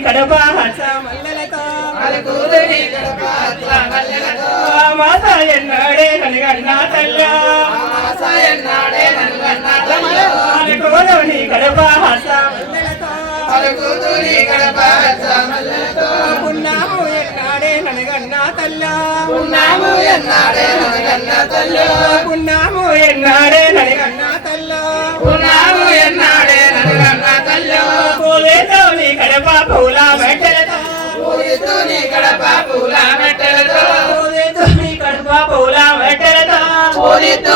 కడప. హర్ష మల్లెలతో మాత ఎన్నాడే కనగన్న తల్ల. కోదవని కడప. హర్ష ఉన్నాము ఎన్నాడే కనగన్న తల్లా. ఉన్నాము ఎన్నాడే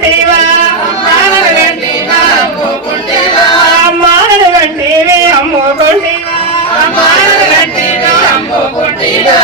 అమ్ముకుంటివా మానవ గంటి మా పూకుంటివా అమ్మాలను కంటివి అమ్ముకుంటివా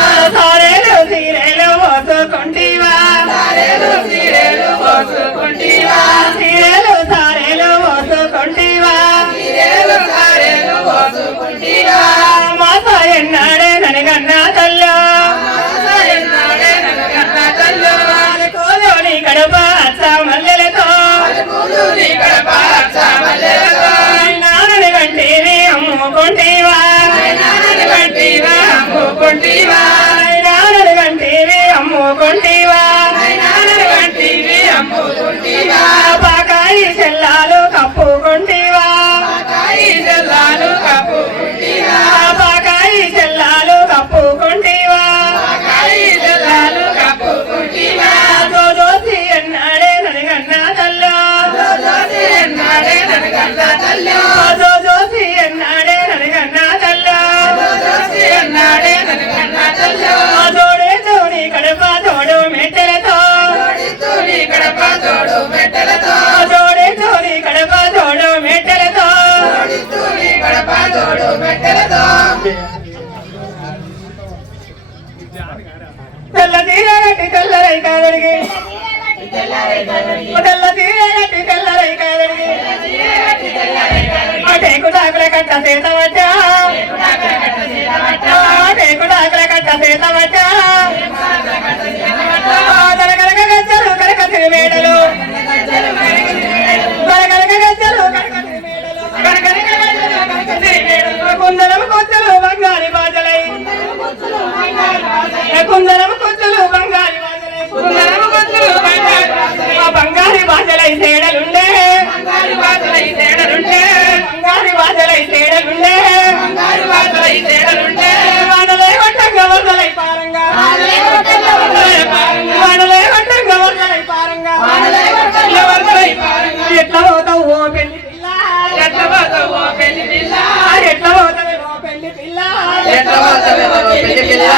తెల్ల తీర కట్టి తెల్లరై కాదడిగి. తెల్ల తీర కట్టి తెల్లరై కాదడిగి. టేకు డాకుల కట్ట సీత వచ్చా. కుందరం కొత్తలు బంగారి కుందరము కొత్తలు బంగారు ఆ బంగారి బాజలై తేడలుండే బంగారు బాజలై తేడలుండే బంగారు బాతులై తేడలుంటే వానలే వట్టంగా వరదలై పారంగా. వానలే వట్టంగా వరదలై పారంగా. వానలే వట్టంగా వరదలై పారంగా. వానలే వట్టంగా వరదలై పారంగా. ఎట్లా పోతావు ఓ పెళ్ళి పిల్ల. ఎట్ల పోతావు ఓ పెళ్ళి పిల్ల. ఎట్లా పోతావు ఓ పెళ్ళి పిల్ల. ఎట్ల పోతావు ఓ పెళ్ళి పిల్ల.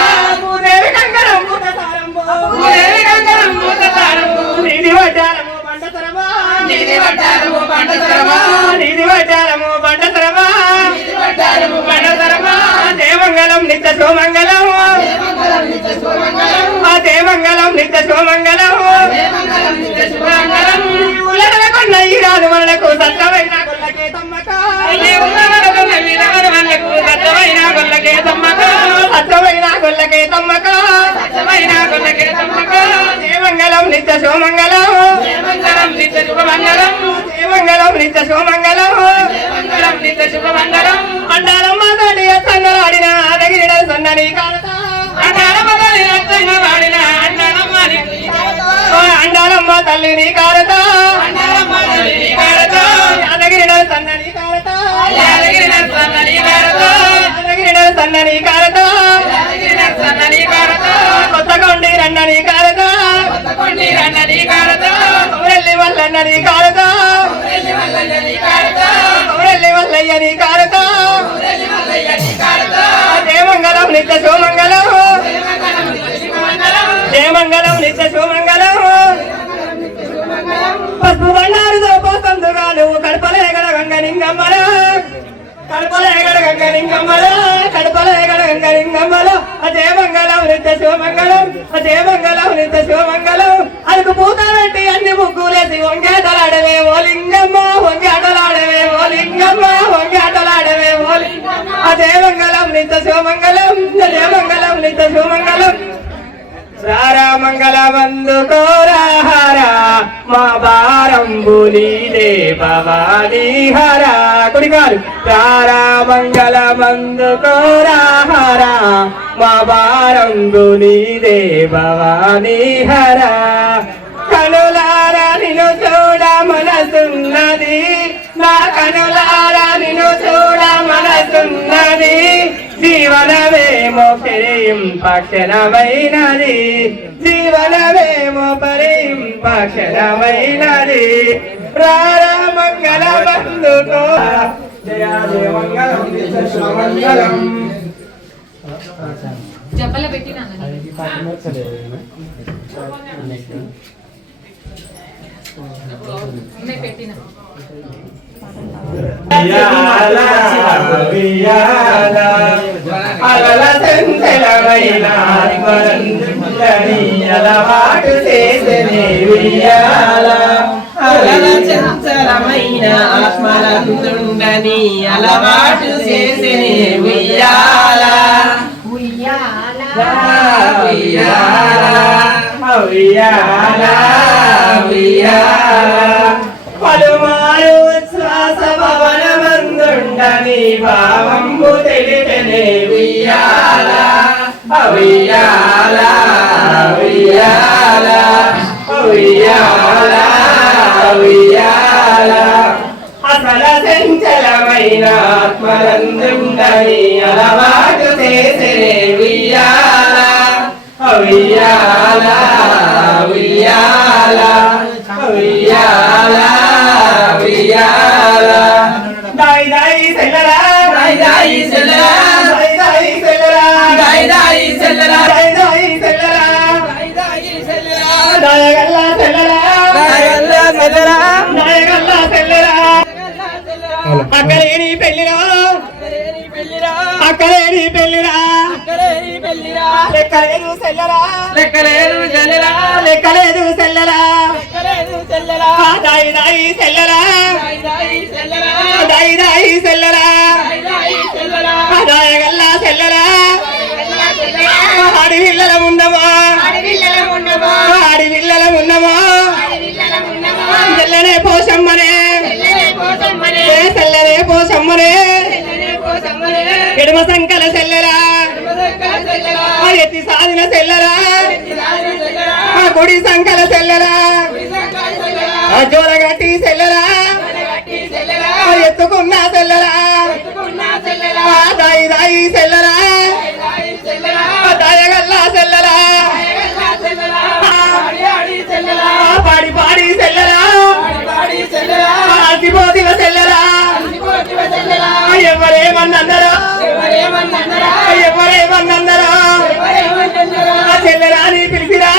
దేవంగళం నిత్య సోమంగళం. ఆ దేవంగళం నిత్య సోమంగళం. గొల్లకే తమ్మక సత్యమైన కొల్లకే తమ్మక సత్యమైన గొల్లకే తమ్మక దేవంగళం నిత్య శుభమంగళం. నిత్య శుభమంగళం. రెల్లి మల్లయ్యని కాడతో కౌరెల్లి వల్లయ్యని కాలత రెల్లి మల్లయ్యని కాడతో దేవంగళం నిత్య దేవ జయమంగళం నిత్య శుభమంగళం పసుపు బండారుతో పోతందుగా నువ్వు కడపలేగడ గంగలింగమ్మల కడపలేగడ గంగలింగమ్మల కడపలేగడ గంగలింగమ్మల అజయ మంగళం నిత్య శివమంగళం అజయ మంగళం నిత్య శివమంగళం. అరకు పూత పెట్టి అన్ని ముగ్గులేసి వంగేటలాడవే ఓ లింగమ్మ వంగేటలాడవే ఓ లింగమ్మ వంగేటలాడవే ఓ లింగమ్మ. అజయ మంగళం నిత్య శివమంగళం అజయ మంగళం నిత్య శివమంగళం. రారా మంగళ వందుకోరాహారా మా బారంబులీదే భవానీ హరా కుడికాలు రారా మంగళ వందుకోరాహారా మా బారంబులీదే భవానీ హరా కనులారా నిన్ను చూడ మనసున్నది నా కనులారా జీవనమేమో పక్షణమైనది జీవనమేమో పక్షణమైనది. రారా మంగళ మంగళం జబ్బల పెట్టినా పెట్టినా. అలల అలవాటు చేసే చంచలమైన ఆత్మలందుండని అలవాటు చేసినే ఉయ్యాల ఉయ్యాల, ఉయ్యాల ఉయ్యాల. పలుమారు భవనమందుండని భావంబు తెలిపెనే ఉయ్యాల ఉయ్యాల ఉయ్యాల ఉయ్యాల ఉయ్యాల. అసల సంచలమైన ఆత్మలందుండని అలవాటు చేసే ఉయ్యాల ఉయ్యాల ఉయ్యాల. అక్కలేని పెళ్ళిరా. అక్కలేని పెళ్ళిరా. లెక్కలేదు సెల్లరా. లెక్కలేదు సెల్లరా. లెక్కలేరు సెల్లరా. దాయి దాయి సెల్లరా. దాయి దాయి సెల్లరా. దాయి దాయి సెల్లరా. దాయి దాయి సెల్లరా. దాయగల్లా సెల్లరా. ఆడి పిల్లల ఉండమా ఆడి పిల్లల ఉండమా తెల్లనే పోసమ్మనే పోసమ్మనే ఎడమ సంకల సెల్లరా. ఎత్తి సాధిన సెల్లరా. ఆ గుడి సంకల సెల్లరా. జోరగట్టి సెల్లరా. ఆ ఎత్తుకున్న సెల్లరా. దాయి దాయి సెల్లరా. ఆ దాయగల్లా సెల్లరా. పాడి పాడి సెల్లరా. ఆ అతిపోతివ సెల్లరా. ఎవరేమన్నరా ఎవరేమన్నరా ఆ చెల్లరా అని పిలిచిరా?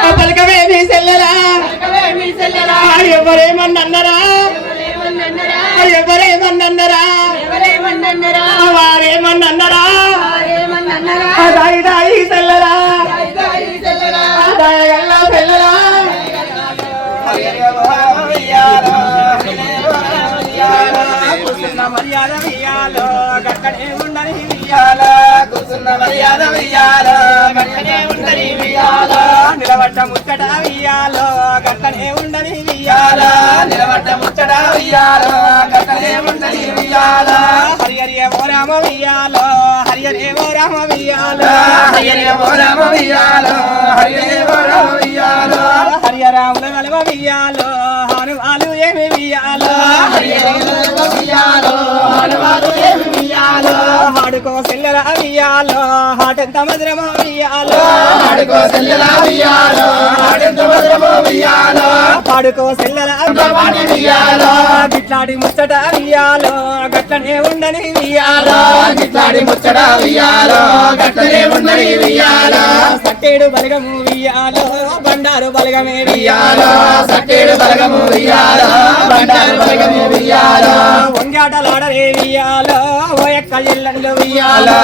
ఆ పలకవేమి సెల్లరా ఆ ఎవరేమన్నరా ఎవరేమన్నరా వారేమన్నరా దాయి దాయి సెల్లరా మర్యాద వెయ్యాలో గక్కడే ఉండని వెయ్యాల కూర్చున్న మర్యాద వెయ్యాలో గక్కడే ఉండని వెయ్యాల నిలబడ్డ ముచ్చట వెయ్యాలో గక్కడే ఉండని వెయ్యాల నిలబడ్డ ముచ్చట వెయ్యాలో గక్కడే ఉండని వెయ్యాల. హరి రామ వెయ్యాలో హరి రామ వెయ్యాలో హరి రామ వెయ్యాలో హరి రామ వెయ్యాలో. హరియరాముల నలవ వెయ్యాలో వాడుకో సెల్లరా అవి వెయ్యాలో హాటెంత మధురమ వెయ్యాలో. హాడుకో సెల్లెల వెయ్యాలో హాటెంత మధురమ వెయ్యాలో. ఆడుకో సెల్లల పాటి వియ్యాలో. గిట్లాడి ముచ్చట వియాలో గట్లనే ఉండని వియాలో గిట్లాడి ముచ్చట వియ్యాలో గట్టనే ఉన్నది వియ్యాలో. సట్టేడు బలగము వియాలో బండారు బలగమే వియ్యాలో. సట్టేడు బలగము వియ్యాలో బండారు బలగము వియ్యాలో. వంగాటలాడరే వియాలో ఓ యొక్క ఎల్లంలో వియ్యాలో. వియాలో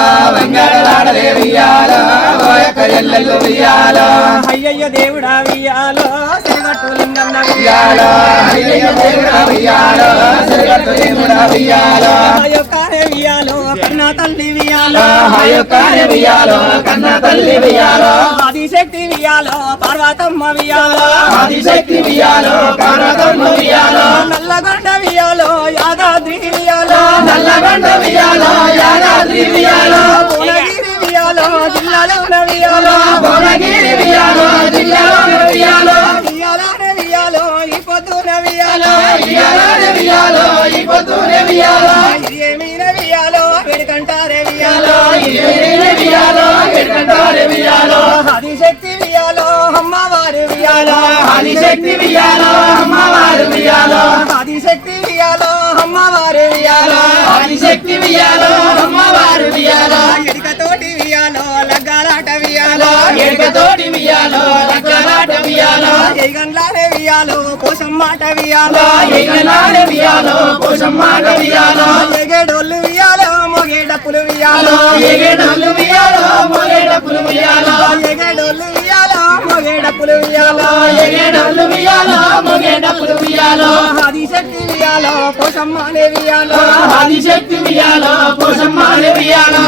అయ్యయ్య దేవుడా వియాలో శ్రీగట్టు లింగన్న వియ్యాలో. అయ్యయ్య దేవుడా వియ్యాలో సిరిగట్టు దేవుడా వియ్యాలో అయ్యొక్కనే వియాలో కన్నా తల్లి వియాలో హయొక్కనే వియ్యాలో. కన్న తల్లి ఆదిశక్తి వియాలో పార్వతమ్మ ఆదిశక్తి నల్లగొండ వియాలో యాదాద్రి వియాలో నల్లగొండ వియాలో యాదాద్రి భువనగిరి వియాలో జిల్లాలోన వియాలో భువనగిరి జిల్లాలోని వియాలనే వియాలో ఈ పొద్దున వియాలో ఈ పొద్దునే ఏమీన వియాలో వియాలో ఆదిశక్తి వియాలో అమ్మవారి వియాలో ఆదిశక్తి అమ్మవారు ఆదిశక్తి వియాలో అమ్మవారి వియాలో అమ్మవారు వియ్యాలో ఎడికతోటి వియాలో లగ్గాలాట వియాలో ఎడకతోటి వియ్యాలో లక్కలాట వియ్యాలో ఎగన్లానే వియాలో కోసమ్మాట వియాలో పోషమ్మాట వియ్యాలో ఎగేడోళ్ళు వియాలో మొగేడప్పులు వియాలో ఎగేడోళ్ళు వియ్యాలో మొగేడప్పులు వియ్యాలో ఎగేడోళ్ళు వియాలో మొగేడప్పులు వియాలో ఎగేడోళ్ళు వియ్యాలో మొగేడప్పులు వియ్యాలో ఆదిశక్తి వియాలో కోసమ్మనే వియాలో ఆదిశక్తి వియ్యాలో పోషమ్మాడే వియ్యాలో